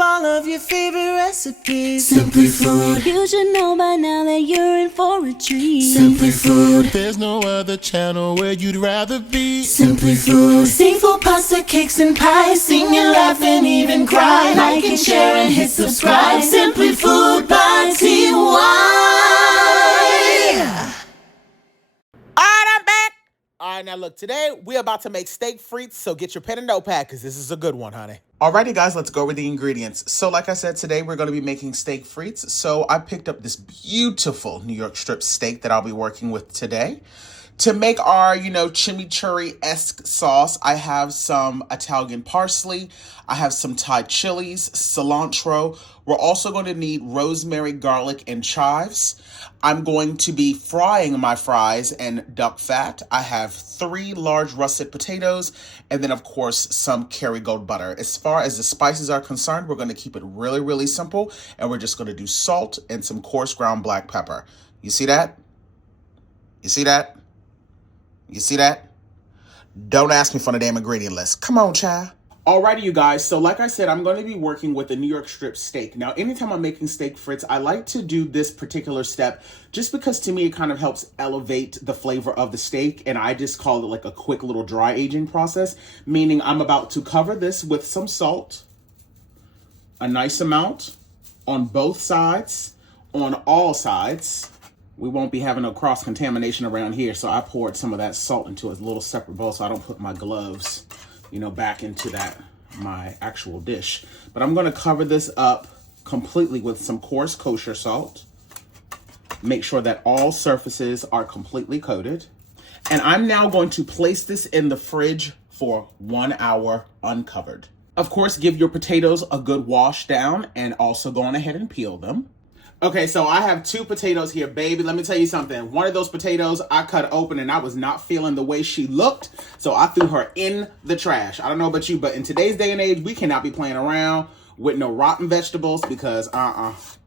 all of your favorite recipes. Simply Food. You should know by now that you're in for a treat. Simply Food. There's no other channel where you'd rather be. Simply Food. Seafood, pasta, cakes, and pies. Sing and laugh and even cry. Like and share and hit subscribe. Simply Food by TY. I'm back. All right, now look, today we're about to make steak frites, so get your pen and notepad because this is a good one, honey. Alrighty guys, let's go over the ingredients. So like I said, today we're going to be making steak frites. So I picked up this beautiful New York strip steak that I'll be working with today. To make our, chimichurri-esque sauce, I have some Italian parsley. I have some Thai chilies, cilantro. We're also going to need rosemary, garlic, and chives. I'm going to be frying my fries in duck fat. I have 3 large russet potatoes, and then, of course, some Kerrygold butter. As far as the spices are concerned, we're going to keep it really, really simple, and we're just going to do salt and some coarse ground black pepper. You see that? You see that? You see that? Don't ask me for the damn ingredient list. Come on, child. Alrighty, you guys. So like I said, I'm going to be working with the New York strip steak. Now, anytime I'm making steak frites, I like to do this particular step just because to me it kind of helps elevate the flavor of the steak. And I just call it like a quick little dry aging process, meaning I'm about to cover this with some salt, a nice amount on both sides, on all sides. We won't be having no cross-contamination around here, so I poured some of that salt into a little separate bowl so I don't put my gloves, back into my actual dish. But I'm gonna cover this up completely with some coarse kosher salt. Make sure that all surfaces are completely coated. And I'm now going to place this in the fridge for 1 hour uncovered. Of course, give your potatoes a good wash down and also go on ahead and peel them. Okay, so I have 2 potatoes here, baby. Let me tell you something. One of those potatoes I cut open and I was not feeling the way she looked, so I threw her in the trash. I don't know about you, but in today's day and age, we cannot be playing around with no rotten vegetables because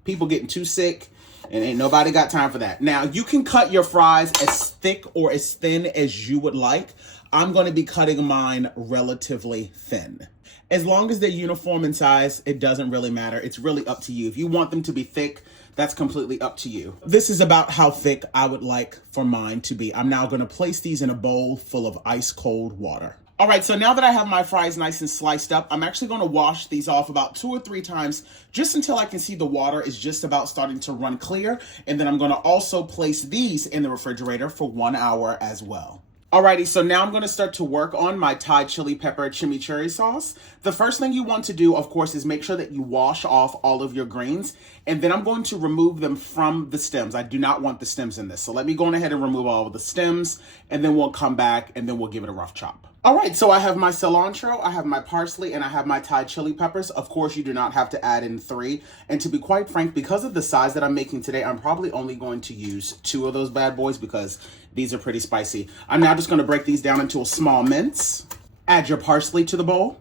people getting too sick and ain't nobody got time for that. Now, you can cut your fries as thick or as thin as you would like. I'm going to be cutting mine relatively thin. As long as they're uniform in size, it doesn't really matter. It's really up to you. If you want them to be thick, that's completely up to you. This is about how thick I would like for mine to be. I'm now going to place these in a bowl full of ice cold water. All right, so now that I have my fries nice and sliced up, I'm actually going to wash these off about 2 or 3 times just until I can see the water is just about starting to run clear. And then I'm going to also place these in the refrigerator for 1 hour as well. Alrighty, so now I'm going to start to work on my Thai chili pepper chimichurri sauce. The first thing you want to do, of course, is make sure that you wash off all of your greens, and then I'm going to remove them from the stems. I do not want the stems in this, so let me go on ahead and remove all of the stems, and then we'll come back, and then we'll give it a rough chop. All right, so I have my cilantro, I have my parsley, and I have my Thai chili peppers. Of course, you do not have to add in 3. And to be quite frank, because of the size that I'm making today, I'm probably only going to use 2 of those bad boys because these are pretty spicy. I'm now just going to break these down into a small mince. Add your parsley to the bowl.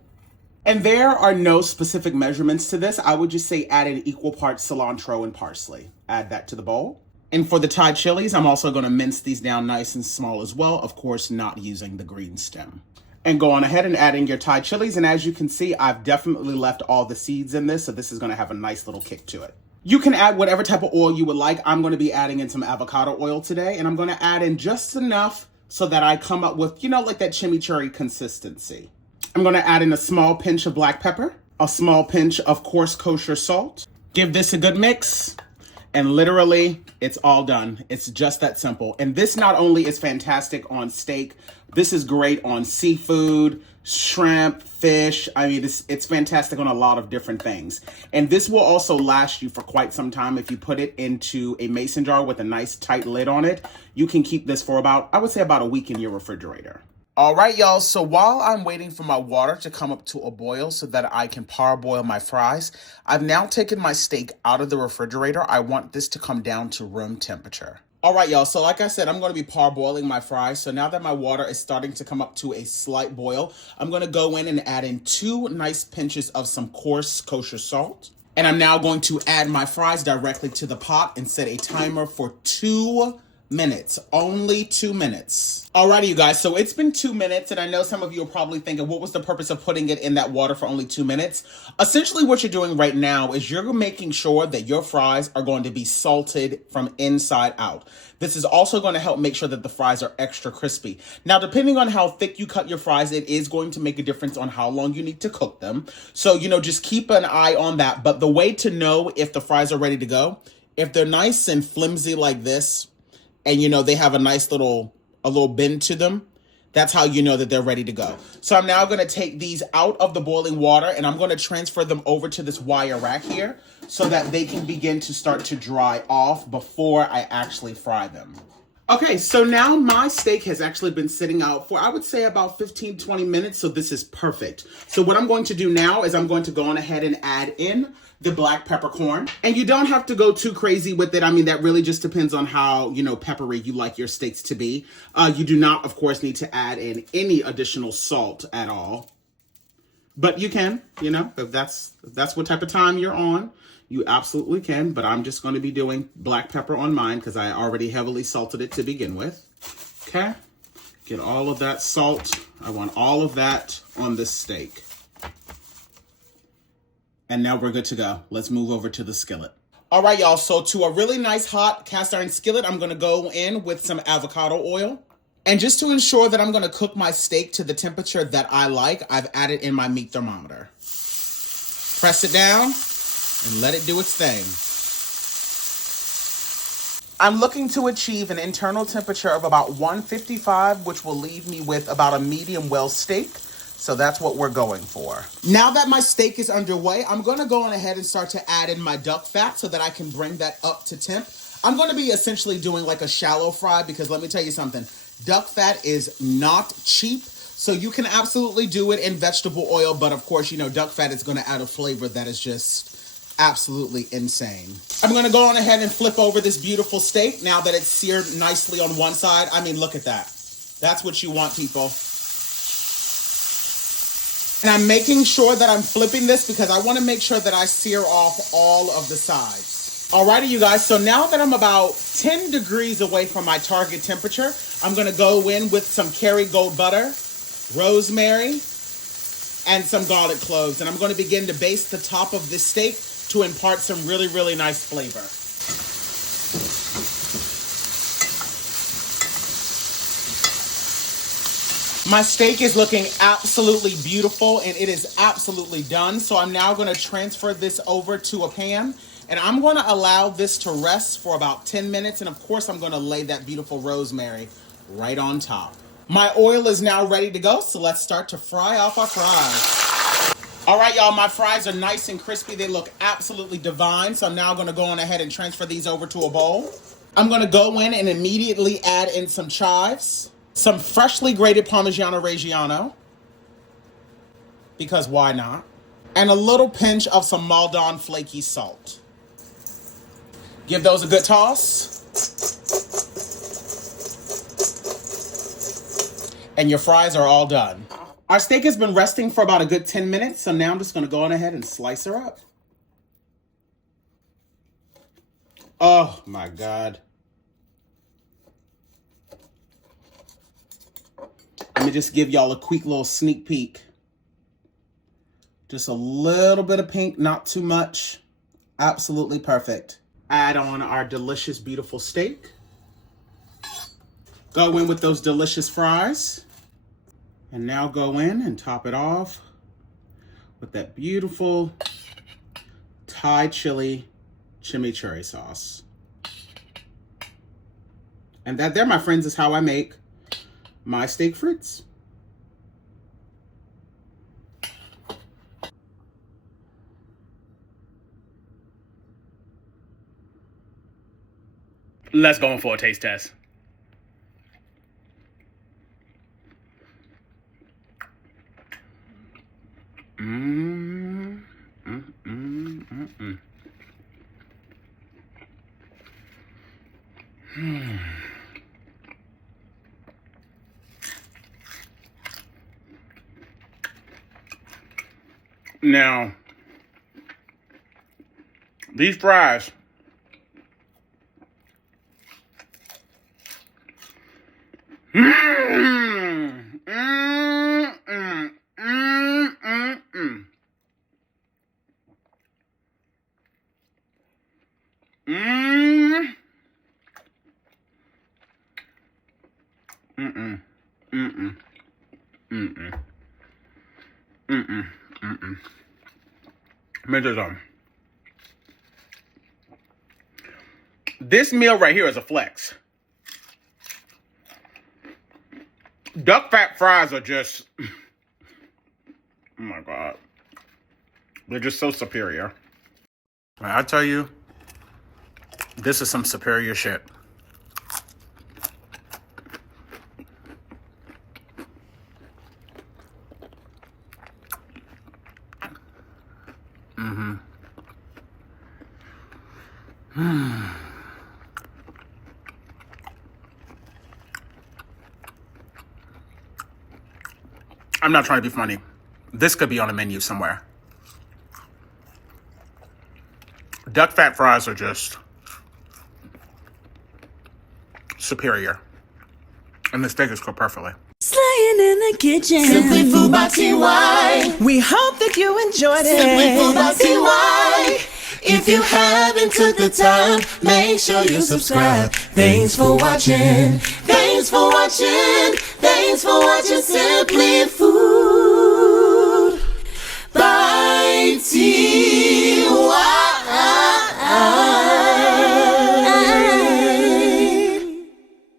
And there are no specific measurements to this. I would just say add an equal parts cilantro and parsley. Add that to the bowl. And for the Thai chilies, I'm also going to mince these down nice and small as well. Of course, not using the green stem. And go on ahead and add in your Thai chilies. And as you can see, I've definitely left all the seeds in this, so this is going to have a nice little kick to it. You can add whatever type of oil you would like. I'm going to be adding in some avocado oil today, and I'm going to add in just enough so that I come up with, like that chimichurri consistency. I'm going to add in a small pinch of black pepper, a small pinch of coarse kosher salt. Give this a good mix. And literally, it's all done. It's just that simple. And this not only is fantastic on steak, this is great on seafood, shrimp, fish. I mean, it's fantastic on a lot of different things. And this will also last you for quite some time. If you put it into a mason jar with a nice tight lid on it, you can keep this for I would say about a week in your refrigerator. All right, y'all. So while I'm waiting for my water to come up to a boil so that I can parboil my fries, I've now taken my steak out of the refrigerator. I want this to come down to room temperature. All right, y'all. So like I said, I'm going to be parboiling my fries. So now that my water is starting to come up to a slight boil, I'm going to go in and add in 2 nice pinches of some coarse kosher salt. And I'm now going to add my fries directly to the pot and set a timer for 2 minutes. Only 2 minutes. Alrighty, you guys. So it's been 2 minutes, and I know some of you are probably thinking, what was the purpose of putting it in that water for only 2 minutes? Essentially, what you're doing right now is you're making sure that your fries are going to be salted from inside out. This is also going to help make sure that the fries are extra crispy. Now, depending on how thick you cut your fries, it is going to make a difference on how long you need to cook them. So, just keep an eye on that. But the way to know if the fries are ready to go, if they're nice and flimsy like this, and they have a nice little bend to them, that's how you know that they're ready to go. So I'm now going to take these out of the boiling water, and I'm going to transfer them over to this wire rack here so that they can begin to start to dry off before I actually fry them. Okay, so now my steak has actually been sitting out for, I would say, about 15-20 minutes, so this is perfect. So what I'm going to do now is I'm going to go on ahead and add in the black peppercorn. And you don't have to go too crazy with it. I mean, that really just depends on how, peppery you like your steaks to be. You do not, of course, need to add in any additional salt at all. But you can, if that's what type of time you're on, you absolutely can. But I'm just going to be doing black pepper on mine because I already heavily salted it to begin with. Okay. Get all of that salt. I want all of that on this steak. And now we're good to go. Let's move over to the skillet. All right, y'all. So to a really nice hot cast iron skillet, I'm going to go in with some avocado oil. And just to ensure that I'm going to cook my steak to the temperature that I like, I've added in my meat thermometer. Press it down and let it do its thing. I'm looking to achieve an internal temperature of about 155, which will leave me with about a medium well steak. So that's what we're going for. Now that my steak is underway, I'm going to go on ahead and start to add in my duck fat so that I can bring that up to temp. I'm going to be essentially doing like a shallow fry because let me tell you something, duck fat is not cheap. So you can absolutely do it in vegetable oil, but of course, duck fat is going to add a flavor that is just absolutely insane. I'm going to go on ahead and flip over this beautiful steak now that it's seared nicely on one side. I mean, look at that. That's what you want, people. And I'm making sure that I'm flipping this because I want to make sure that I sear off all of the sides. Alrighty, you guys. So now that I'm about 10 degrees away from my target temperature, I'm going to go in with some Kerrygold butter, rosemary, and some garlic cloves. And I'm going to begin to baste the top of this steak to impart some really, really nice flavor. My steak is looking absolutely beautiful and it is absolutely done. So I'm now going to transfer this over to a pan and I'm going to allow this to rest for about 10 minutes. And of course, I'm going to lay that beautiful rosemary right on top. My oil is now ready to go. So let's start to fry off our fries. All right, y'all, my fries are nice and crispy. They look absolutely divine. So I'm now going to go on ahead and transfer these over to a bowl. I'm going to go in and immediately add in some chives. Some freshly grated Parmigiano Reggiano, because why not? And a little pinch of some Maldon flaky salt. Give those a good toss. And your fries are all done. Our steak has been resting for about a good 10 minutes, so now I'm just going to go on ahead and slice her up. Oh my God. Let me just give y'all a quick little sneak peek. Just a little bit of pink, not too much. Absolutely perfect. Add on our delicious, beautiful steak. Go in with those delicious fries. And now go in and top it off with that beautiful Thai chili chimichurri sauce. And that there, my friends, is how I make my steak frites. Let's go in for a taste test. Now, these fries This meal right here is a flex. Duck fat fries are just, oh my God. They're just so superior. I tell you, this is some superior shit. I'm not trying to be funny. This could be on a menu somewhere. Duck fat fries are just superior. And the steak is cooked perfectly. Slaying in the kitchen. Simply Food by TY. We hope that you enjoyed it. Simply Food by TY. If you haven't took the time, make sure you subscribe. Thanks for watching. Thanks for watching. Thanks for watching Simply Food.